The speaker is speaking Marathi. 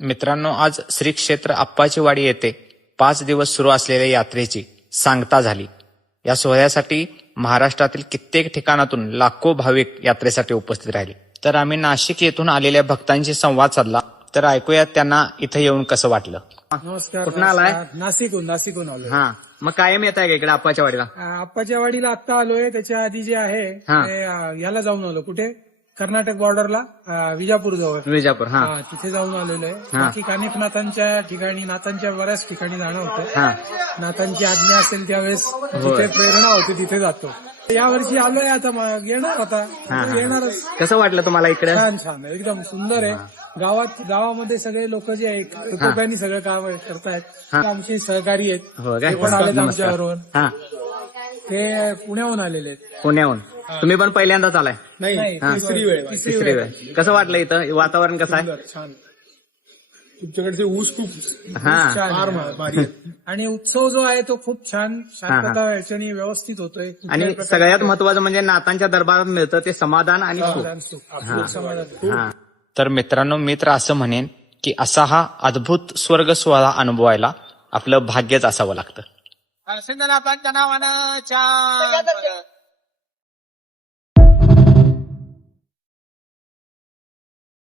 मित्रांनो, आज श्री क्षेत्र आप्पाचीवाडी येथे 5 दिवस सुरू असलेल्या यात्रेची सांगता झाली. या सोहळ्यासाठी महाराष्ट्रातील कित्येक ठिकाणातून लाखो भाविक यात्रेसाठी उपस्थित राहिले. तर आम्ही नाशिक येथून आलेल्या भक्तांशी संवाद साधला. तर ऐकूयात त्यांना इथं येऊन कसं वाटलं. नमस्कार. कुठनं आलाय? नाशिकहून आलोय. हा, मग कायम येत आहे का इकडे आप्पाच्या वाडीला? आप्पाच्या वाडीला आता आलोय. त्याच्या आधी जे आहे हा. ते, याला जाऊन आलो. कुठे? कर्नाटक बॉर्डरला, विजापूर जवळ. विजापूर. हा तिथे जाऊन आलेलो आहे. हा. बाकी कानिफ नाथांच्या ठिकाणी, नाथांच्या बऱ्याच ठिकाणी जाणं होतं. हा नाथांची आज्ञा असेल त्यावेळेस जिथे प्रेरणा होती तिथे जातो. यावर्षी आलोय आता, येणार हा, आता हा. येणारच. कसं वाटलं तुम्हाला इकडे? छान एकदम सुंदर आहे. गावामध्ये सगळे लोक जे एकोप्याने सगळं काम करतायत ते आमचे सहकारी आहेत. हो काय? ते पण आलेत नमस्कार. आमच्याबरोबर. हा, ते पुण्याहून आलेले आहेत. पुण्याहून. तुम्ही पण पहिल्यांदाच आलाय? नाही, हा. तिसरी वेळ. तिसरी वेळ. कसं वाटलं इथं? वातावरण कसं आहे? छान. तुमच्याकडचे ऊस खूप हा. फार भारी आहे. आणि उत्सव जो आहे तो खूप छान हा. शांतता याच्याने व्यवस्थित होतोय. आणि सगळ्यात महत्वाचं म्हणजे नातांच्या दरबारात मिळतं ते समाधान आणि सुख. आपलं समाधान. हा. तर मित्रांनो, मी तर असं म्हणेन की असा हा अद्भुत स्वर्ग सोहळा अनुभवायला आपलं भाग्यच असावं लागतं. सिंधना पंचनावानं